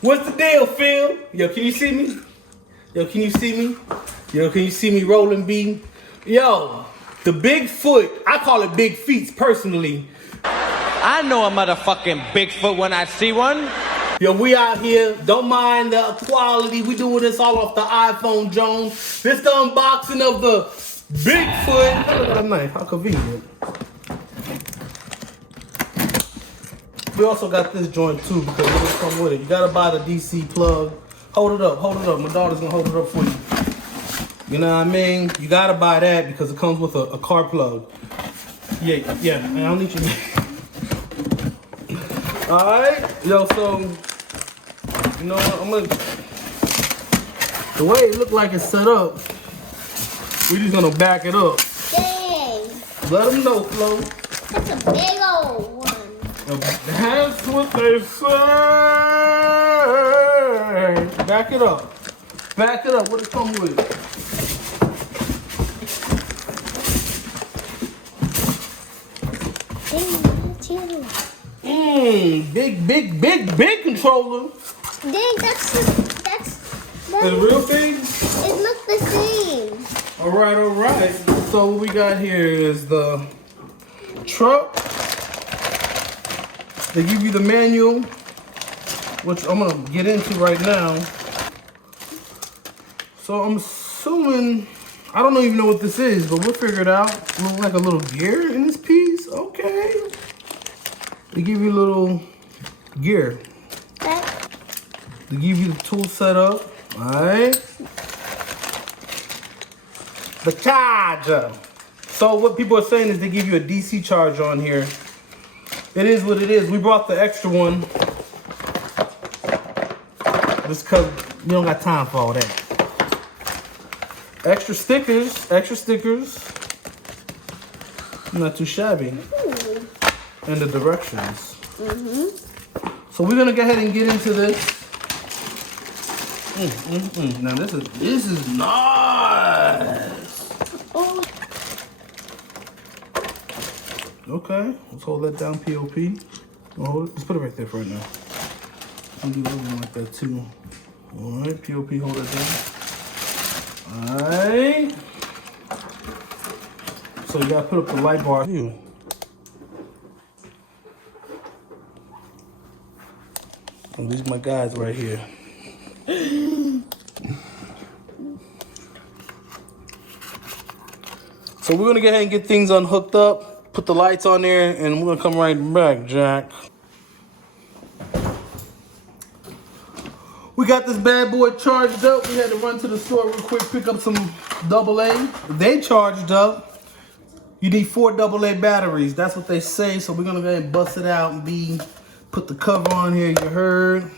What's the deal, Phil? Yo, can you see me? Yo, can you see me? Yo, can you see me rolling B? Yo, the BIGFOOT, I call it big feet personally. I know a motherfucking Bigfoot when I see one. Yo, we out here. Don't mind the quality. We doing this all off the iPhone, Jones. This the unboxing of the BIGFOOT. Look at that knife. How convenient. We also got this joint too because it will come with it. You gotta buy the DC plug. Hold it up, hold it up. My daughter's gonna hold it up for you. You know what I mean? You gotta buy that because it comes with a car plug. Yeah, I don't need you. Alright, yo, so, you know what, the way it look like it's set up, we just gonna back it up. Dang. Let them know, Flo. That's a big old one. That's what they say. Back it up. Back it up. What it come with? Big controller. Dang, that's The real thing? It looks the same. All right. So what we got here is the truck. They give you the manual, which I'm gonna get into right now. So I'm assuming, I don't even know what this is, but we'll figure it out. It looks like a little gear in this piece. Okay. They give you a little gear. They give you the tool setup. All right. The charger. So what people are saying is they give you a DC charger on here. It is what it is. We brought the extra one. Just because we don't got time for all that. Extra stickers. Not too shabby. Ooh. And the directions. So we're gonna go ahead and get into this. Now this is nice. Oh. Okay, let's hold that down, POP. Let's put it right there for right now. I'll do the other one like that too. All right, POP, hold it down. All right. So you gotta put up the light bar. Oh, these are my guys right here. So we're gonna go ahead and get things unhooked up, put the lights on there, and we're gonna come right back, Jack. We got this bad boy charged up. We had to run to the store real quick, pick up some AA. They charged up. You need 4 AA batteries. That's what they say. So we're gonna go ahead and bust it out and put the cover on here, you heard.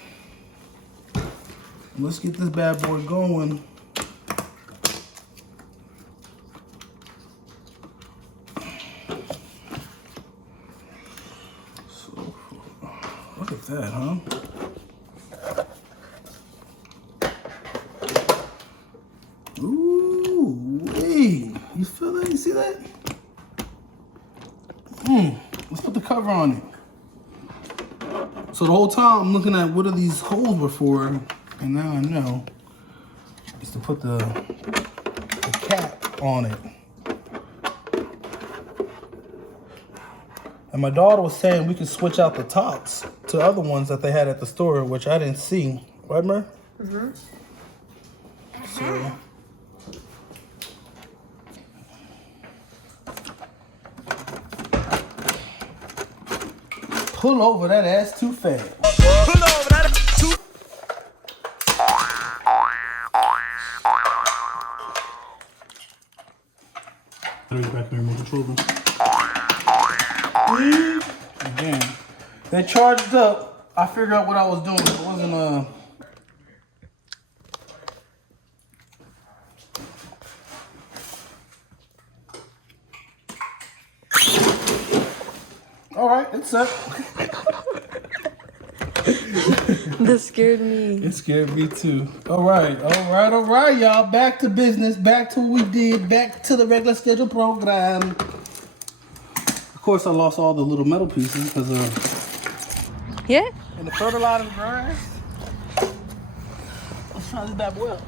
Let's get this bad boy going. So, look at that, huh? Ooh, wait. You feel that? You see that? Let's put the cover on it. So the whole time I'm looking at what are these holes were for, and now I know it's to put the cap on it. And my daughter was saying we could switch out the tops to other ones that they had at the store, which I didn't see. Right, Mer? So, pull over that ass too fast. Pull over that too. Back there, remote control. Again, they charged up. I figured out what I was doing. It wasn't all right, it's up. That scared me. It scared me too. All right, y'all. Back to business. Back to what we did. Back to the regular schedule program. Of course, I lost all the little metal pieces because Yeah? and the fertilizer grass. trying this bad boy up.